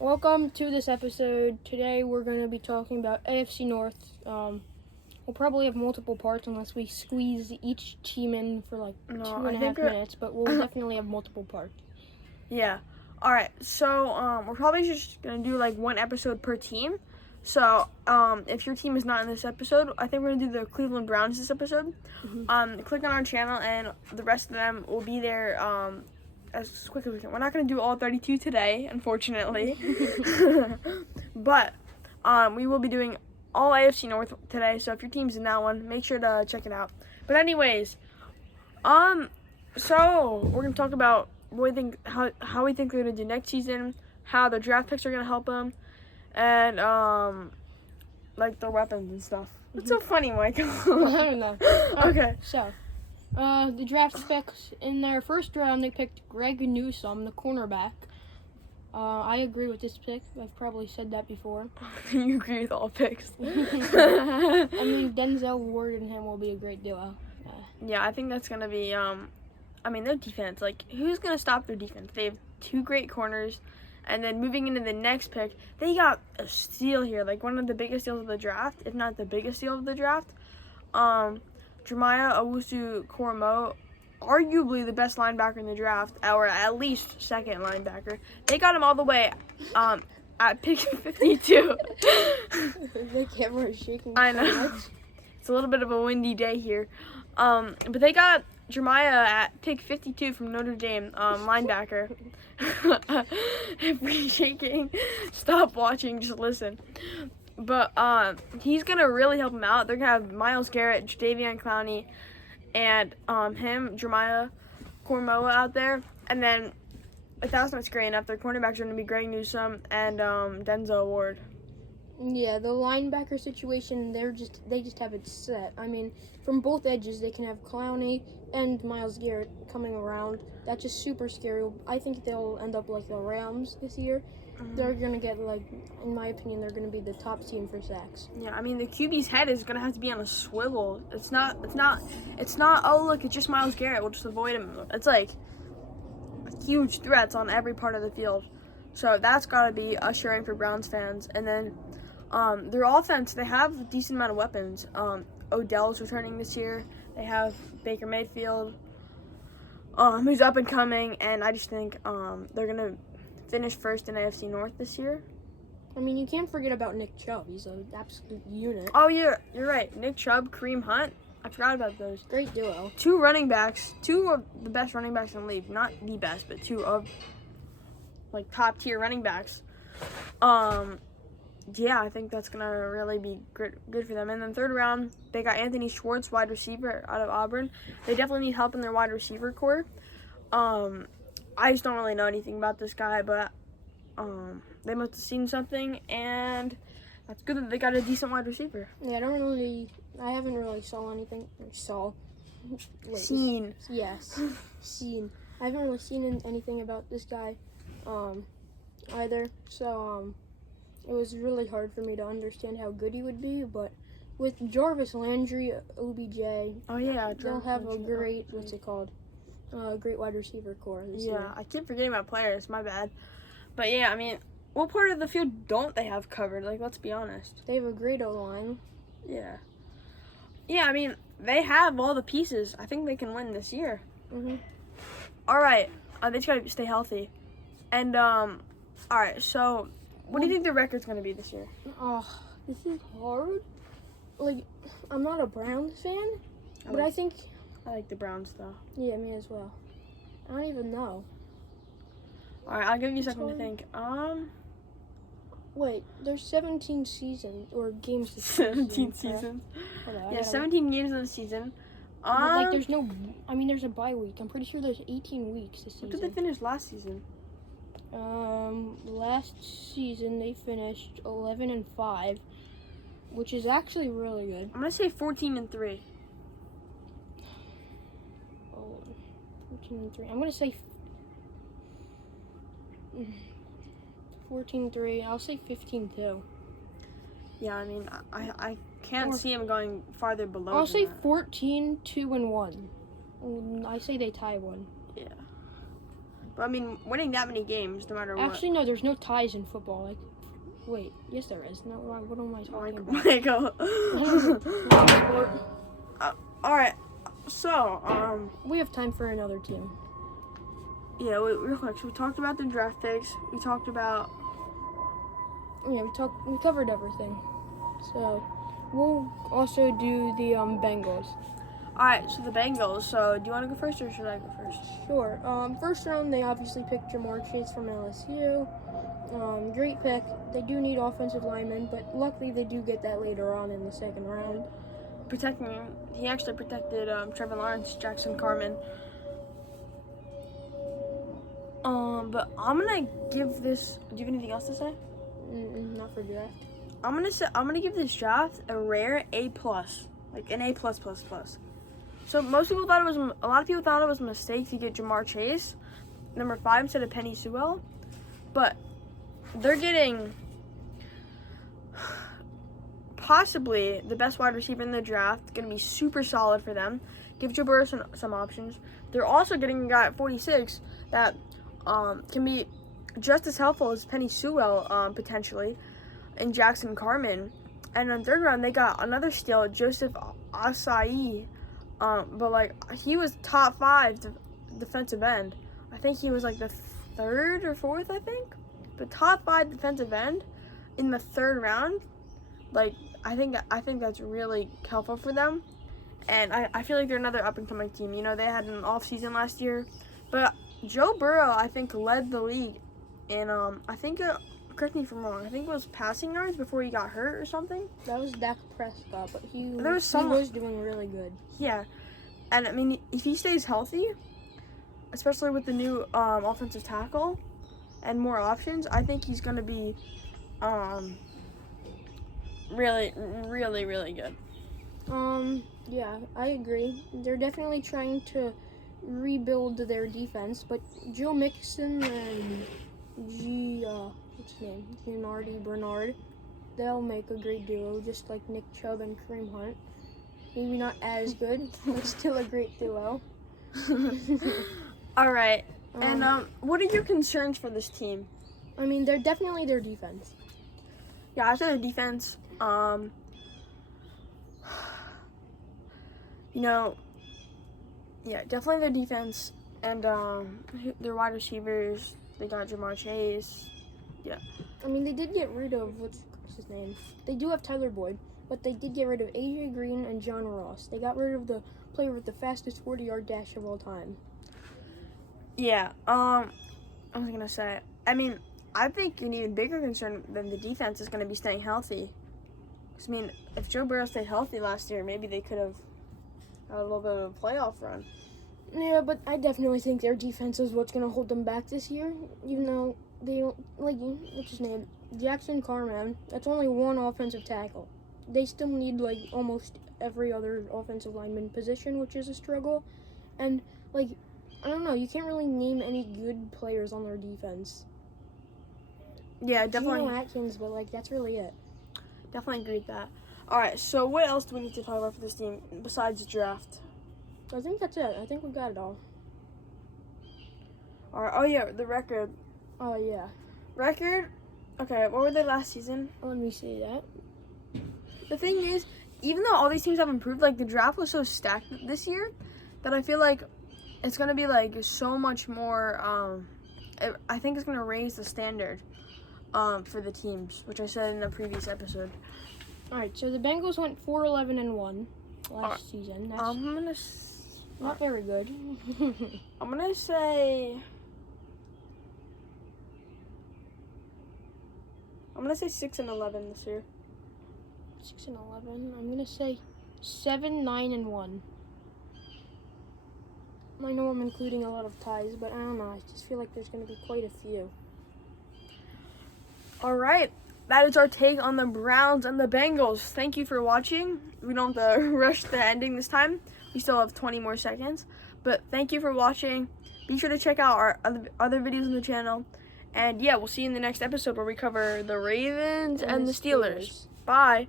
Welcome to this episode. Today we're going to be talking about AFC North. We'll probably have multiple parts unless we squeeze each team in for like 2.5 minutes, but we'll definitely have multiple parts. Yeah. All right. So we're probably just going to do like one episode per team. So if your team is not in this episode, I think we're going to do the Cleveland Browns this episode. Mm-hmm. Click on our channel and the rest of them will be there as quick as we can. We're not going to do all 32 today, unfortunately. But we will be doing all AFC North today. So if your team's in that one, make sure to check it out. But anyways, so we're going to talk about what we think, how we think they're going to do next season, how the draft picks are going to help them, and like their weapons and stuff. What's so funny, Michael? I don't know. Okay. So, the draft picks in their first round, they picked Greg Newsome, the cornerback. I agree with this pick. I've probably said that before. You agree with all picks. I mean, Denzel Ward and him will be a great duo. Yeah, I think that's going to be, their defense. Like, who's going to stop their defense? They have two great corners. And then moving into the next pick, they got a steal here. Like, one of the biggest steals of the draft, if not the biggest steal of the draft. Jeremiah Owusu-Koramoah, arguably the best linebacker in the draft, or at least second linebacker. They got him all the way at pick 52. The camera is shaking. I know. It's a little bit of a windy day here. But they got Jeremiah at pick 52 from Notre Dame, linebacker. If we're shaking, stop watching, just listen. But he's going to really help him out. They're going to have Myles Garrett, Jadeveon Clowney, and Jeremiah Koramoah out there. And then, if that's not scary enough, their cornerbacks are going to be Greg Newsome and Denzel Ward. Yeah, the linebacker situation, they just have it set. I mean, from both edges, they can have Clowney and Myles Garrett coming around. That's just super scary. I think they'll end up like the Rams this year. They're going to get, like, in my opinion, they're going to be the top team for sacks. Yeah, I mean, the QB's head is going to have to be on a swivel. It's not, oh, look, it's just Myles Garrett. We'll just avoid him. It's like huge threats on every part of the field. So that's got to be assuring for Browns fans. And then their offense, they have a decent amount of weapons. Odell's returning this year. They have Baker Mayfield, who's up and coming. And I just think they're going to finish first in AFC North this year. I mean, you can't forget about Nick Chubb. He's an absolute unit. Oh, yeah, you're right. Nick Chubb, Kareem Hunt. I forgot about those. Great duo. Two running backs. Two of the best running backs in the league. Not the best, but two of, like, top-tier running backs. Yeah, I think that's going to really be good for them. And then third round, they got Anthony Schwartz, wide receiver out of Auburn. They definitely need help in their wide receiver core. I just don't really know anything about this guy, but they must have seen something, and that's good that they got a decent wide receiver. Yeah, I haven't really saw anything. Seen. Yes, seen. I haven't really seen anything about this guy either, so it was really hard for me to understand how good he would be, but with Jarvis Landry, OBJ, they'll have a great, great wide receiver core this year. Yeah, I keep forgetting about players, my bad. But yeah, I mean, what part of the field don't they have covered? Like, let's be honest. They have a great O-line. Yeah. Yeah, I mean, they have all the pieces. I think they can win this year. Mm-hmm. All right. They just got to stay healthy. And, all right, so what do you think the record's going to be this year? Oh, this is hard. Like, I'm not a Browns fan, but I think... I like the Browns, though. Yeah, me as well. I don't even know. All right, I'll give you a second to think. Wait, there's 17 seasons, or games this 17 season. seasons. Yeah, 17 games of the season. Like, there's there's a bye week. I'm pretty sure there's 18 weeks this season. What did they finish last season? Last season they finished 11-5, which is actually really good. I'm going to say 14-3. 14-3. I'm gonna say 14-3. I'll say 15-2. Yeah, I mean, I can't see him going farther below. I'll say that. 14-2-1. I say they tie one. Yeah. But I mean, winning that many games, no matter what. Actually, no, there's no ties in football. Like, wait, yes, there is. No, what am I talking about? Michael. All right. So, we have time for another team. Yeah, real quick. So we talked about the draft picks. We talked about. Yeah, we covered everything. So, we'll also do the Bengals. All right. So the Bengals. So, do you want to go first, or should I go first? Sure. First round, they obviously picked Jamar Chase from LSU. Great pick. They do need offensive linemen, but luckily they do get that later on in the second round. He actually protected Trevor Lawrence, Jackson Carman. But I'm gonna give this. Do you have anything else to say? Not for draft. I'm gonna give this draft a rare A+, like an A+++. So a lot of people thought it was a mistake to get Jamar Chase, number 5 instead of Penny Sewell, but they're getting possibly the best wide receiver in the draft. Gonna be super solid for them. Give Joe Burrow some options. They're also getting a guy at 46 that can be just as helpful as Penny Sewell potentially, and Jackson Carman. And in the third round, they got another steal, Joseph Asai. But like he was top 5 defensive end. I think he was like the 3rd or 4th. I think, but top 5 defensive end in the 3rd round. Like I think that's really helpful for them. And I feel like they're another up and coming team. You know, they had an off season last year, but Joe Burrow, I think, led the league in, I think, correct me if I'm wrong, I think it was passing yards before he got hurt or something. That was Dak Prescott, but he was doing really good. Yeah, and I mean, if he stays healthy, especially with the new offensive tackle and more options, I think he's going to be really, really, really good. Yeah, I agree. They're definitely trying to rebuild their defense, but Joe Mixon and what's his name? Gianardi Bernard, they'll make a great duo, just like Nick Chubb and Kareem Hunt. Maybe not as good, but still a great duo. All right. And what are your concerns for this team? I mean, they're definitely their defense. Yeah, I said their defense. You know, yeah, definitely their defense and their wide receivers. They got Jamar Chase. Yeah. I mean, they did get rid of what's his name. They do have Tyler Boyd, but they did get rid of AJ Green and John Ross. They got rid of the player with the fastest 40-yard dash of all time. Yeah. I was gonna say. I mean, I think an even bigger concern than the defense is going to be staying healthy. 'Cause, I mean, if Joe Burrow stayed healthy last year, maybe they could have had a little bit of a playoff run. Yeah, but I definitely think their defense is what's going to hold them back this year. Even though they don't, like, what's his name? Jackson Carman. That's only one offensive tackle. They still need, like, almost every other offensive lineman position, which is a struggle. And, like, I don't know, you can't really name any good players on their defense. Yeah, definitely. Geno Atkins, but, like, that's really it. Definitely agree with that. All right, so what else do we need to talk about for this team besides draft? I think that's it. I think we got it all. All right. Oh, yeah, the record. Oh, yeah. Record? Okay, what were they last season? Let me see that. The thing is, even though all these teams have improved, like, the draft was so stacked this year that I feel like it's going to be, like, so much more, I think it's going to raise the standard for the teams, which I said in the previous episode. All right, so the Bengals went 4-11-1 last season. That's not very good. I'm going to say 6-11 this year. 6-11. I'm going to say 7-9-1. I know I'm including a lot of ties, but I don't know. I just feel like there's going to be quite a few. All right. That is our take on the Browns and the Bengals. Thank you for watching. We don't have to rush the ending this time. We still have 20 more seconds. But thank you for watching. Be sure to check out our other videos on the channel. And yeah, we'll see you in the next episode where we cover the Ravens and the Steelers. Bye.